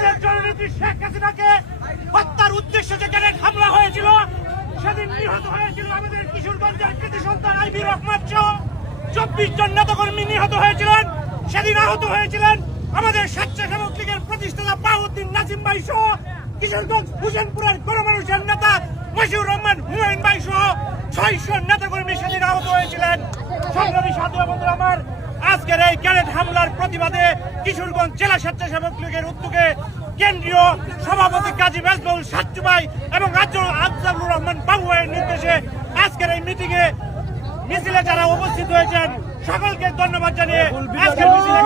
আমাদের জননেত্রী শেখ হাসিনাকে হত্যার উদ্দেশ্যে যে গ্রেনেড হামলা হয়েছিল, সেদিন নিহত হয়েছিল আমাদের কিশোরগঞ্জের কৃতি সন্তান আইবি রহমান সহ 24 জন নেতাকর্মী নিহত হয়েছিলেন। সেদিন আহত হয়েছিলেন আমাদের স্বেচ্ছাসেবক লীগের প্রতিষ্ঠাতা বাউদ্দিন নাজিম ভাই সহ কিশোরগঞ্জ হুসেনপুরের গণমানুষের নেতা মশিউর রহমান হুমায়ুন ভাই সহ 600 নেতাকর্মী সেদিন আহত হয়েছিলেন। সংগ্রামী সাথী বন্ধুরা আমার, আজকের এই গ্রেনেড হামলার প্রতিবাদে কিশোরগঞ্জ জেলা স্বেচ্ছাসেবক লীগের উদ্যোগে কেন্দ্রীয় সভাপতি কাজী মেজবাউল সাচ্চু ভাই এবং আফজালুর রহমান বাবু ভাইয়ের নির্দেশে আজকের এই মিছিলে যারা উপস্থিত হয়েছেন সকলকে ধন্যবাদ জানিয়ে আজকের মিছিলে